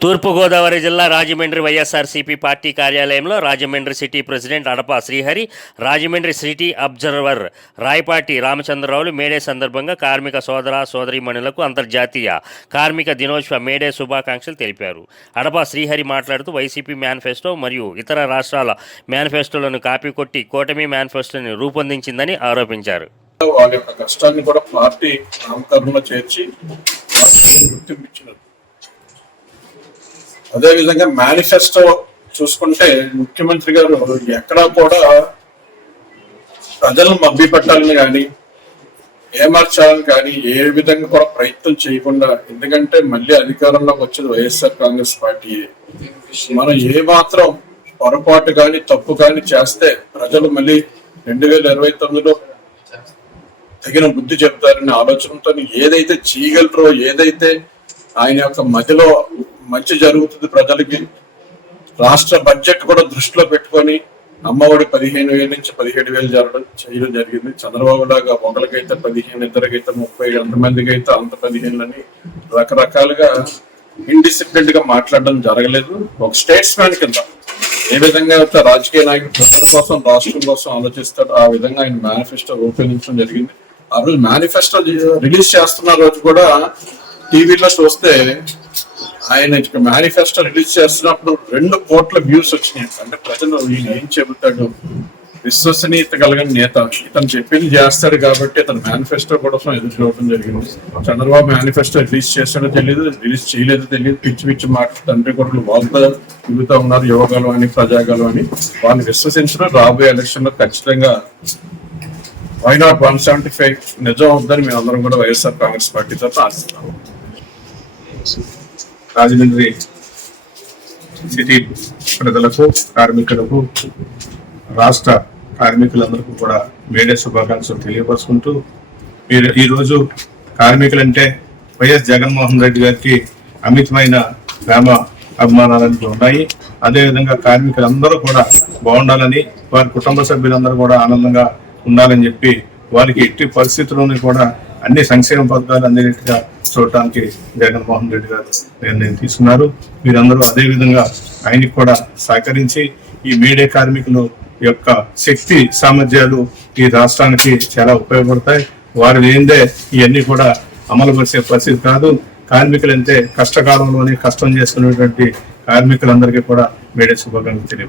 తూర్పుగోదావరి జిల్లా Rajahmundry YSRCP party కార్యాలయంలో Rajahmundry city president Adapa Srihari Rajahmundry city observer Rayapati రామచంద్రరావులు May Day సందర్భంగా కార్మిక సోదర సోదరీమణులకు అంతర్జాతీయ కార్మిక దినోత్సవ మేడే శుభాకాంక్షలు తెలిపారు. అడప శ్రీహరి మాట్లాడుతూ వైసీపీ మేనిఫెస్టో మరియు ఇతర రాష్ట్రాల మేనిఫెస్టోలను కాపీ కొట్టి కూటమి మేనిఫెస్టోని రూపొందించిందని ఆరోపించారు. వాళ్ళ యొక్క కష్టాన్ని కూడా పార్టీ నామకరణలో చేర్చి గుర్తింపు అదేవిధంగా మేనిఫెస్టో చూసుకుంటే ముఖ్యమంత్రి గారు ఎక్కడా కూడా ప్రజలను మభ్యపెట్టాలని కానీ ఏమార్చాలని కానీ ఏ విధంగా కూడా ప్రయత్నం చేయకుండా ఎందుకంటే మళ్ళీ అధికారంలోకి వచ్చేది వైఎస్ఆర్ కాంగ్రెస్ పార్టీ. మనం ఏ మాత్రం పొరపాటు కానీ తప్పు కానీ చేస్తే ప్రజలు మళ్ళీ రెండు వేల ఇరవై తొమ్మిదిలో తగిన బుద్ధి చెప్తారనే ఆలోచనతో ఏదైతే చేయగలరో ఏదైతే ఆయన యొక్క మధ్యలో మంచి జరుగుతుంది ప్రజలకి. రాష్ట్ర బడ్జెట్ కూడా దృష్టిలో పెట్టుకొని అమ్మఒడి పదిహేను వేల నుంచి పదిహేడు వేలు జరగడం చేయడం జరిగింది. చంద్రబాబు లాగా ఒకరికైతే పదిహేను ఇద్దరికైతే ముప్పై ఎంతమందికి అయితే అంత పదిహేను అని రకరకాలుగా ఇండిసిప్లిన్డ్గా మాట్లాడడం జరగలేదు. ఒక స్టేట్స్ మ్యాన్ కింద ఏ విధంగా అయితే రాజకీయ నాయకుడు ప్రజల కోసం రాష్ట్రం కోసం ఆలోచిస్తాడు ఆ విధంగా ఆయన మేనిఫెస్టో రూపొందించడం జరిగింది. ఆ రోజు మేనిఫెస్టో రిలీజ్ చేస్తున్న రోజు కూడా టీవీలో చూస్తే ఆయన మేనిఫెస్టో రిలీజ్ చేస్తున్నప్పుడు రెండు కోట్ల వ్యూస్ వచ్చినాయి. అంటే ప్రజలు ఈయన ఏం చెబుతాడు? విశ్వసనీయత కలిగిన నేత. ఇతను చెప్పింది చేస్తాడు కాబట్టి ఇతను మేనిఫెస్టో కోసం ఎదురు చూడటం జరిగింది. చంద్రబాబు మేనిఫెస్టో రిలీజ్ చేస్తాడో తెలియదు రిలీజ్ చేయలేదో తెలియదు పిచ్చి పిచ్చి మాట తండ్రి కొడుకులు వాళ్ళతో తిరుగుతూ ఉన్నారు. యోగాలు అని ప్రజాగాలు అని వాళ్ళని విశ్వసించడం రాబోయే ఎలక్షన్లో ఖచ్చితంగా why not one seventy five నిజం అవుతుందని మేమందరం కూడా వైఎస్ఆర్ కాంగ్రెస్ పార్టీ తరఫున రాజమండ్రి సిటీ ప్రజలకు కార్మికులకు రాష్ట్ర కార్మికులందరికీ కూడా మేడే శుభాకాంక్షలు తెలియపరుచుకుంటూ మీరు ఈరోజు కార్మికులంటే వైఎస్ జగన్మోహన్ రెడ్డి గారికి అమితమైన ప్రేమ అభిమానాలన్నీ ఉన్నాయి. అదేవిధంగా కార్మికులందరూ కూడా బాగుండాలని వారి కుటుంబ సభ్యులందరూ కూడా ఆనందంగా ఉండాలని చెప్పి వారికి ఎట్టి పరిస్థితుల్లోనూ కూడా అన్ని సంక్షేమ పథకాలు అందినట్టుగా చూడటానికి జగన్మోహన్ రెడ్డి గారు నిర్ణయం తీసుకున్నారు. మీరందరూ అదేవిధంగా ఆయనకి కూడా సహకరించి ఈ మీడియా కార్మికులు యొక్క శక్తి సామర్థ్యాలు ఈ రాష్ట్రానికి చాలా ఉపయోగపడతాయి. వారు లేనిదే ఇవన్నీ కూడా అమలు పరిచే పరిస్థితి కాదు. కార్మికులంటే కష్టకాలంలోనే కష్టం చేసుకునేటువంటి కార్మికులందరికీ కూడా మీడియా శుభాకాంక్షలు తెలియదు